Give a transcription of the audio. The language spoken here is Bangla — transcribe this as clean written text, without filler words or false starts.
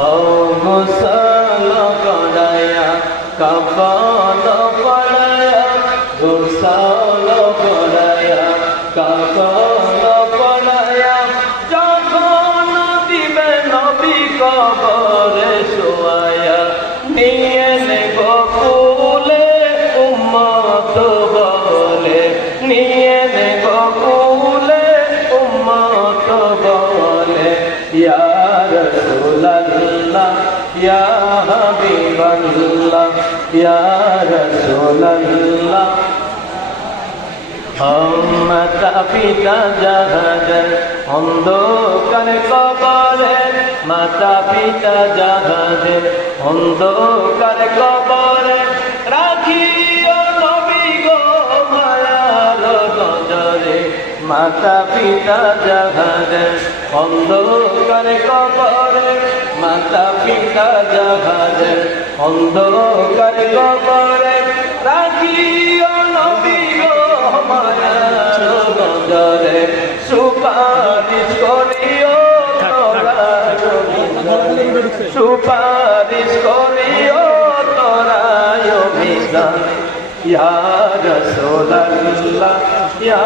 ও মুসল করায়া কাফন পড়ায়া গোসল করায়া কাফন পড়ায়া যখন দিবে নবী কবরে শোয়ায়া নিয়ে নেব কুলে উম্মত বলে নিয়ে নেব কুলে উম্মত বলে ইয়া রাসূলুল্লাহ ইয়া হাবিবাল্লাহ ইয়া রাসূলুল্লাহ মাতা পিতা জাহাজের অন্ধকার কবরে মাতা পিতা জাহাজের অন্ধকার কবরে রাখিও নবী গো মায়ার নজরে মাতা পিতা জাহাজের অন্ধকার কবরে মাতা পিতা জাহাজের অন্ধকার কবরে রাখিও নবী গো মায়ার নজরে সুপারিশ করিও তোরা সুপারিশ করিও তোরা অভিযান ইয়া রাসূলুল্লাহ ইয়া